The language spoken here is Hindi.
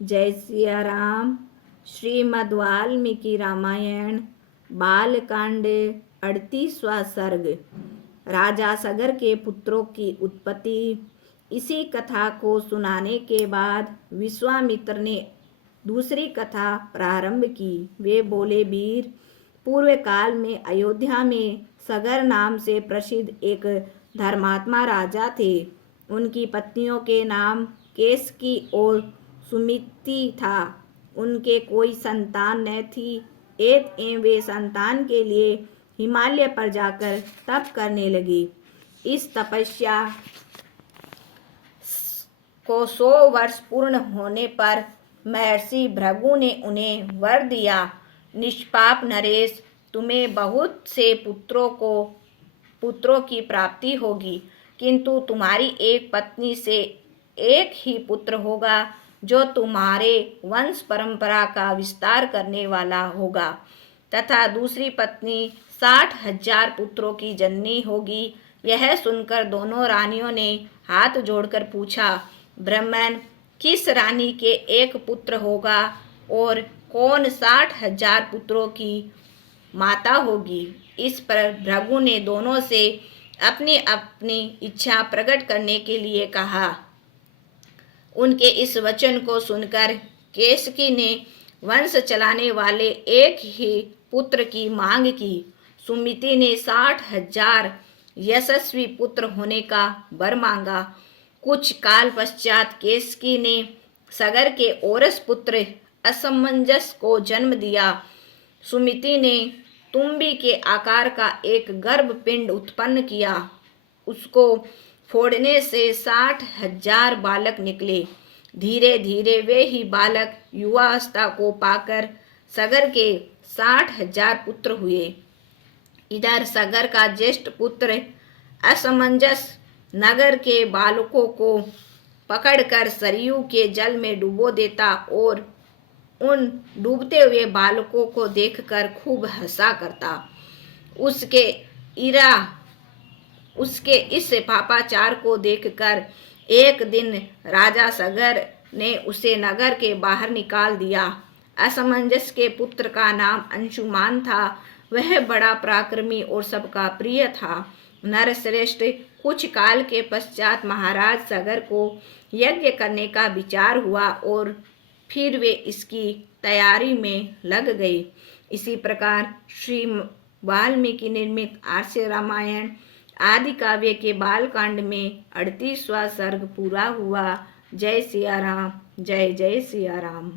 जय सिया राम। श्रीमद् वाल्मीकि रामायण बालकांड 38वां सर्ग। राजा सगर के पुत्रों की उत्पत्ति। इसी कथा को सुनाने के बाद विश्वामित्र ने दूसरी कथा प्रारंभ की। वे बोले, वीर, पूर्व काल में अयोध्या में सगर नाम से प्रसिद्ध एक धर्मात्मा राजा थे। उनकी पत्नियों के नाम केसकी और सुमिति था। उनके कोई संतान न थी। एक वे संतान के लिए हिमालय पर जाकर तप करने लगी। इस तपस्या को 100 वर्ष पूर्ण होने पर महर्षि भृगु ने उन्हें वर दिया, निष्पाप नरेश, तुम्हें बहुत से पुत्रों की प्राप्ति होगी, किंतु तुम्हारी एक पत्नी से एक ही पुत्र होगा जो तुम्हारे वंश परंपरा का विस्तार करने वाला होगा, तथा दूसरी पत्नी 60,000 पुत्रों की जननी होगी। यह सुनकर दोनों रानियों ने हाथ जोड़कर पूछा, ब्राह्मण, किस रानी के एक पुत्र होगा और कौन 60,000 पुत्रों की माता होगी? इस पर भृगु ने दोनों से अपनी अपनी इच्छा प्रकट करने के लिए कहा। उनके इस वचन को सुनकर केसकी ने वंश चलाने वाले एक ही पुत्र की मांग की। सुमिति ने 60,000 यशस्वी पुत्र होने का वर मांगा। कुछ काल पश्चात केसकी ने सगर के औरस पुत्र असमंजस को जन्म दिया। सुमिति ने तुम्बी के आकार का एक गर्भपिंड उत्पन्न किया। उसको फोड़ने से 60,000 बालक निकले। धीरे धीरे वे ही बालक युवावस्था को पाकर सगर के 60,000 पुत्र हुए। इधर सगर का ज्येष्ठ पुत्र असमंजस नगर के बालकों को पकड़कर सरयू के जल में डुबो देता और उन डूबते हुए बालकों को देखकर खूब हंसा करता। उसके इस पापाचार को देखकर एक दिन राजा सगर ने उसे नगर के बाहर निकाल दिया। असमंजस के पुत्र का नाम अंशुमान था। वह बड़ा पराक्रमी और सबका प्रिय था। नरश्रेष्ठ, कुछ काल के पश्चात महाराज सगर को यज्ञ करने का विचार हुआ और फिर वे इसकी तैयारी में लग गए। इसी प्रकार श्री वाल्मीकि निर्मित आर्ष रामायण आदि काव्य के बालकांड में 38वां सर्ग पूरा हुआ। जय सिया राम। जय जय सिया राम।